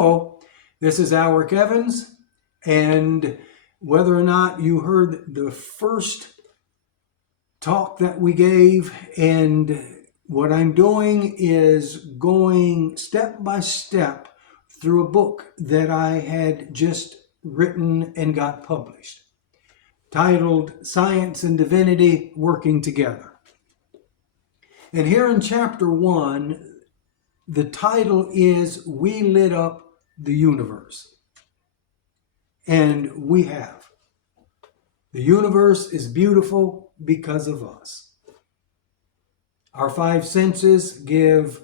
Hello, this is Alric Evans, and whether or not you heard the first talk that we gave, and what I'm doing is going step by step through a book that I had just written and got published, titled Science and Divinity Working Together. And here in chapter 1, the title is We Lit Up the Universe. And we have. The universe is beautiful because of us. Our five senses give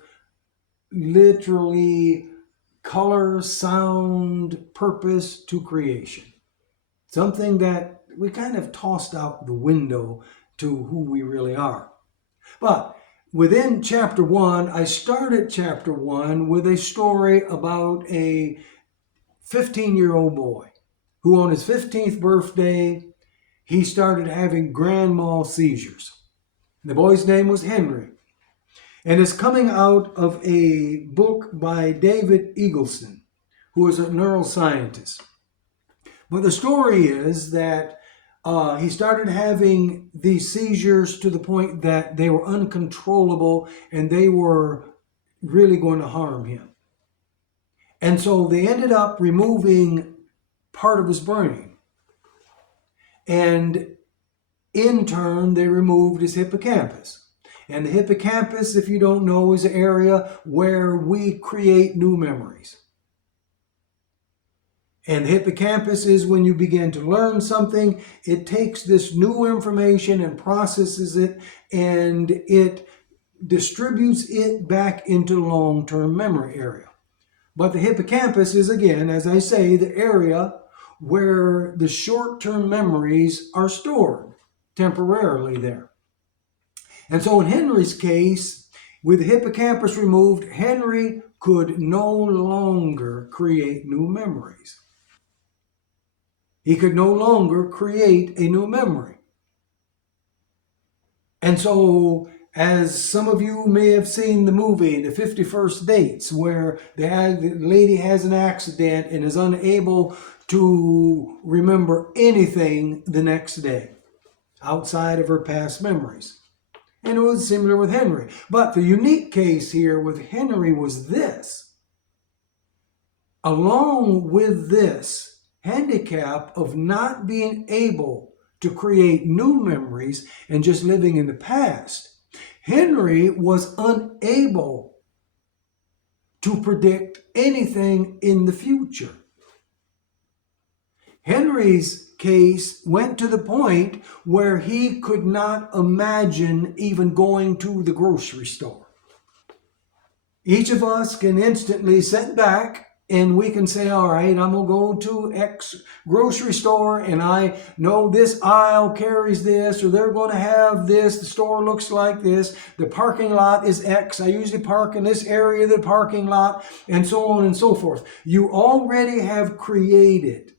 literally color, sound, purpose to creation. Something that we kind of tossed out the window to who we really are. But within chapter 1, I started chapter 1 with a story about a 15-year-old boy who on his 15th birthday, he started having grand mal seizures. The boy's name was Henry. And it's coming out of a book by David Eagleson, who is a neuroscientist. But the story is that he started having these seizures to the point that they were uncontrollable and they were really going to harm him. And so they ended up removing part of his brain. And in turn, they removed his hippocampus. And the hippocampus, if you don't know, is an area where we create new memories. And the hippocampus is when you begin to learn something, it takes this new information and processes it, and it distributes it back into long-term memory area. But the hippocampus is, again, as I say, the area where the short-term memories are stored temporarily there. And so in Henry's case, with the hippocampus removed, Henry could no longer create new memories. He could no longer create a new memory. And so, as some of you may have seen the movie, The 51st Dates, where the lady has an accident and is unable to remember anything the next day outside of her past memories. And it was similar with Henry. But the unique case here with Henry was this. Along with this handicap of not being able to create new memories and just living in the past, Henry was unable to predict anything in the future. Henry's case went to the point where he could not imagine even going to the grocery store. Each of us can instantly sit back and we can say, all right, I'm going to go to X grocery store and I know this aisle carries this, or they're going to have this, the store looks like this, the parking lot is X, I usually park in this area of the parking lot, and so on and so forth. You already have created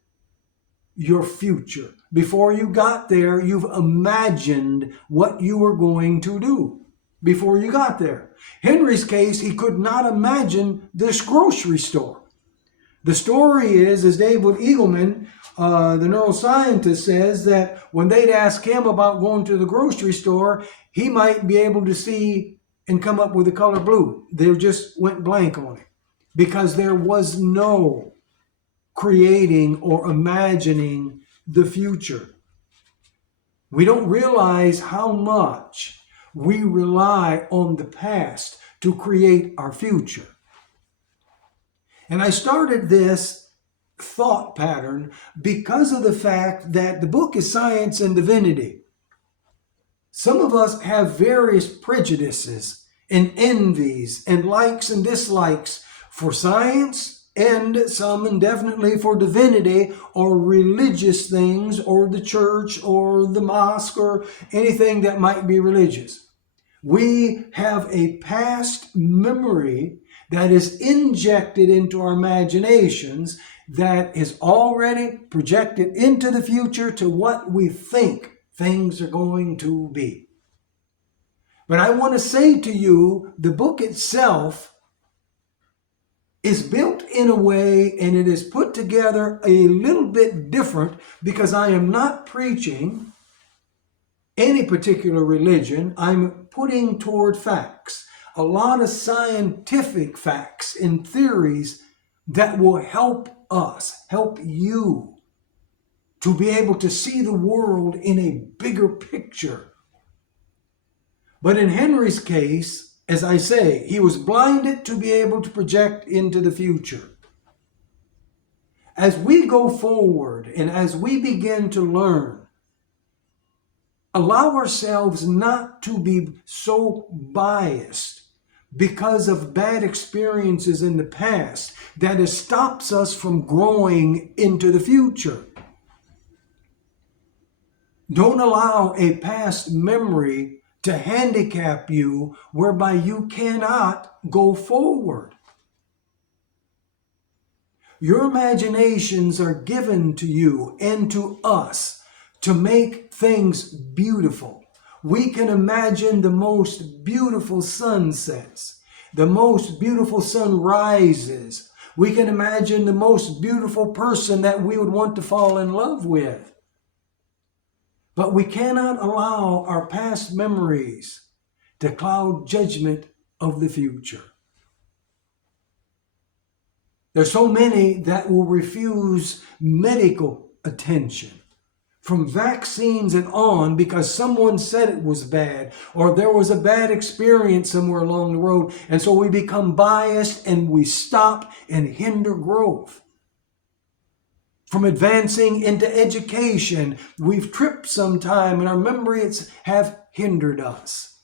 your future. Before you got there, you've imagined what you were going to do before you got there. Henry's case, he could not imagine this grocery store. The story is, as David Eagleman, the neuroscientist, says that when they'd ask him about going to the grocery store, he might be able to see and come up with the color blue. They just went blank on it because there was no creating or imagining the future. We don't realize how much we rely on the past to create our future. And I started this thought pattern because of the fact that the book is Science and Divinity. Some of us have various prejudices and envies and likes and dislikes for science, and some indefinitely for divinity or religious things or the church or the mosque or anything that might be religious. We have a past memory that is injected into our imaginations that is already projected into the future to what we think things are going to be. But I want to say to you, the book itself is built in a way and it is put together a little bit different because I am not preaching any particular religion. I'm putting toward facts, a lot of scientific facts and theories that will help us, help you to be able to see the world in a bigger picture. But in Henry's case, as I say, he was blinded to be able to project into the future. As we go forward and as we begin to learn, allow ourselves not to be so biased because of bad experiences in the past that it stops us from growing into the future. Don't allow a past memory to handicap you whereby you cannot go forward. Your imaginations are given to you and to us to make things beautiful. We can imagine the most beautiful sunsets, the most beautiful sunrises. We can imagine the most beautiful person that we would want to fall in love with. But we cannot allow our past memories to cloud judgment of the future. There's so many that will refuse medical attention, from vaccines and on, because someone said it was bad or there was a bad experience somewhere along the road. And so we become biased and we stop and hinder growth. From advancing into education, we've tripped sometime and our memories have hindered us.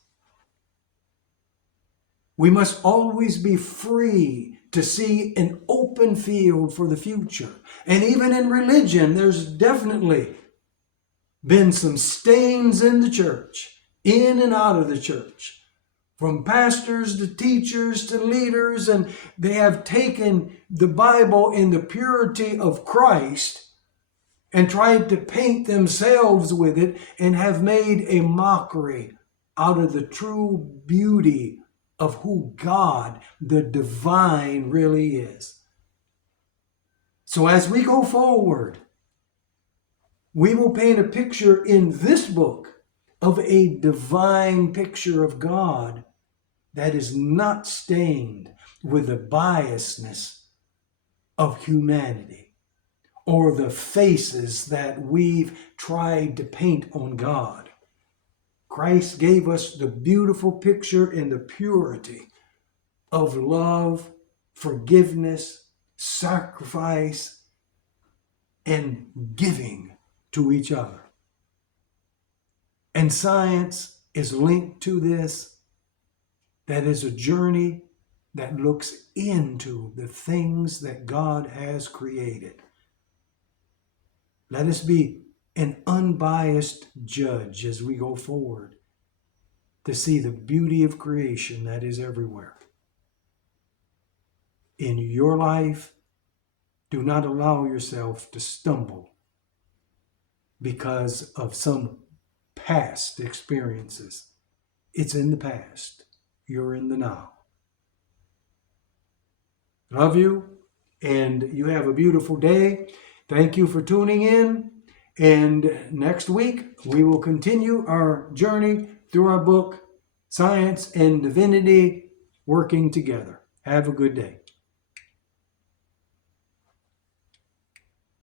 We must always be free to see an open field for the future. And even in religion, there's definitely been some stains in the church, in and out of the church, from pastors to teachers to leaders, and they have taken the Bible in the purity of Christ and tried to paint themselves with it and have made a mockery out of the true beauty of who God, the divine, really is. So as we go forward, we will paint a picture in this book of a divine picture of God that is not stained with the biasness of humanity or the faces that we've tried to paint on God. Christ gave us the beautiful picture in the purity of love, forgiveness, sacrifice, and giving to each other. And science is linked to this. That is a journey that looks into the things that God has created. Let us be an unbiased judge as we go forward to see the beauty of creation that is everywhere. In your life, do not allow yourself to stumble because of some past experiences. It's in the past. You're in the now. Love you, and you have a beautiful day. Thank you for tuning in. And next week, we will continue our journey through our book, Science and Divinity Working Together. Have a good day.